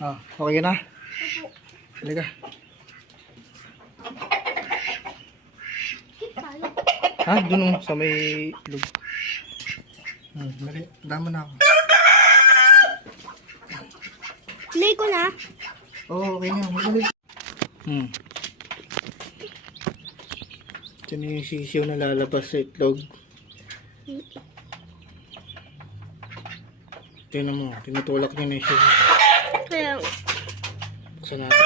Ah, okay ka na? Opo. Halika. Ha? Doon oh, sa may lug. Hmm, mali. Dama na ako. Play ko na. Oo, oh, okay na. Magalit. Hmm. Ito na yung sisiw na lalabas sa itlog. Tingnan mo, tinutulak niya na yung sisiw. Kaya, Buksan natin.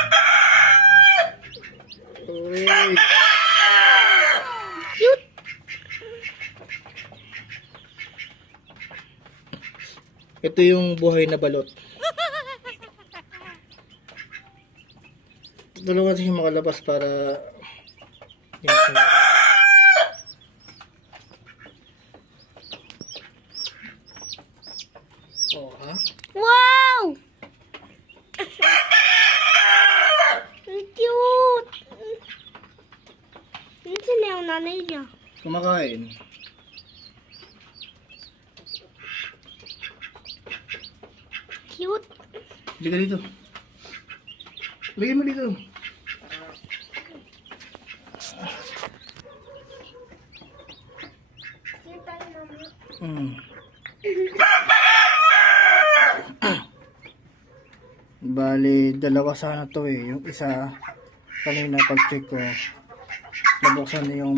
Uy! cute. Ito yung buhay na balot. Dalawa kasi makalabas para yung sinara. Oh, ha? Wow! Ang cute. Yung nanay niya. Kumakain. Cute. Hindi ka dito. Bigyan mo dito. Hmm. Bali, dalawa sana to eh. Yung isa, kanina pag-check ko, nabuksan na yung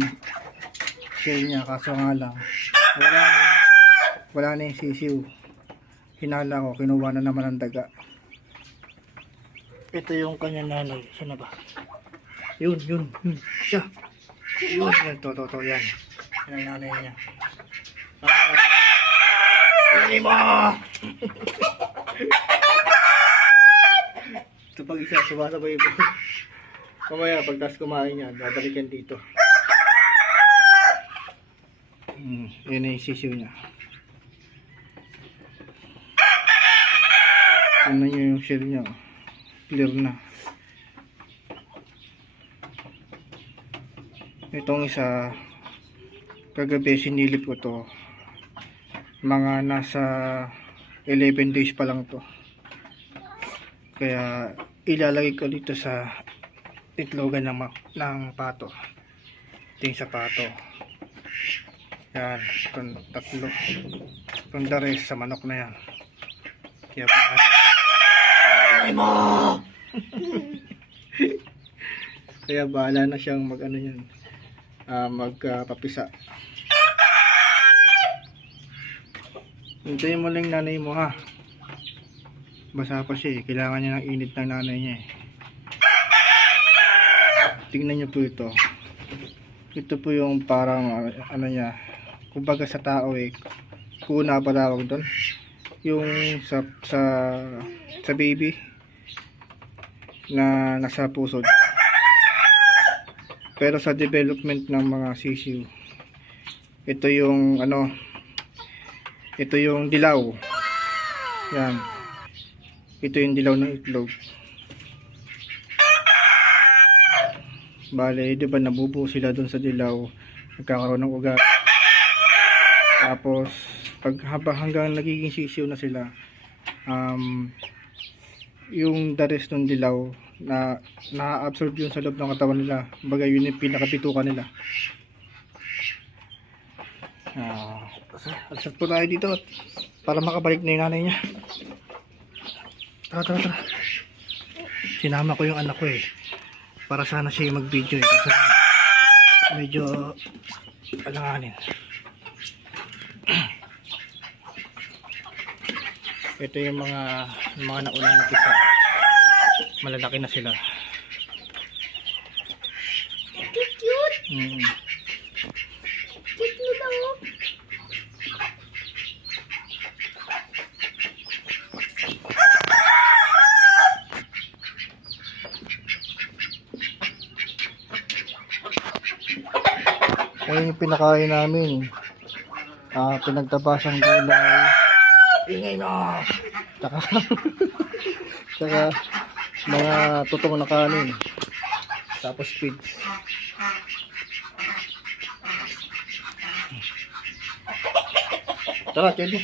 shell niya. Kaso nga lang, wala na, wala na yung sisiw. Hinala ko, kinuha na naman ang daga. Ito yung kanya nanay. Na ba? Yun, yun, yun. Siya. Yun, yun. To, to, to, yan. Yan ang nanay niya. Hindi mo! Ito pag isa, sumasabay po. Mamaya, pagtas kumain niya, babalikan dito. Hmm, yun na yung sisiw niya. Tingnan niyo yung shell niya. oh. Clear na. Itong isa, kagabi sinilip ko to. Mga nasa 11 days pa lang to. Kaya ilalagay ko dito sa itlogan ng, ng pato. Ito yung sa pato. Yan, itong tatlo. Itong rest sa manok na yan. Kaya pa Ay mo! Kaya bahala na siyang mag ano yan. ah, magpapisa. Hintayin mo lang nanay mo ha. Basa pa siya eh. Kailangan niya ng init ng nanay niya eh. Tingnan niyo po ito. Ito po yung parang ano niya. Kumbaga sa tao eh. Kuna pa tawag doon. Yung sa sa sa baby na nasa puso. Pero sa development ng mga sisiu ito yung ano ito yung dilaw. Yan. Ito yung dilaw ng itlog. Bale, di ba nabubuo sila dun sa dilaw, nagkakaroon ng ugat. Tapos, pag hanggang nagiging sisiw na sila, um, yung the rest ng dilaw na na-absorb yun sa loob ng katawan nila. Baga yun yung pinakapitukan nila. Ah, Alsat po tayo dito para makabalik na yung nanay niya. Tara, tara, tara. Sinama ko yung anak ko eh. Para sana siya yung mag-video eh. Kasi medyo alanganin. Ito yung mga mga naunang nakisa. Malalaki na sila. Cute. Mm. Ayun yung pinakain namin. Ah, pinagtabasang gulay. Ingay na! Tsaka, tsaka mga tutong na kanin. Tapos pigs. Tara, Chelly.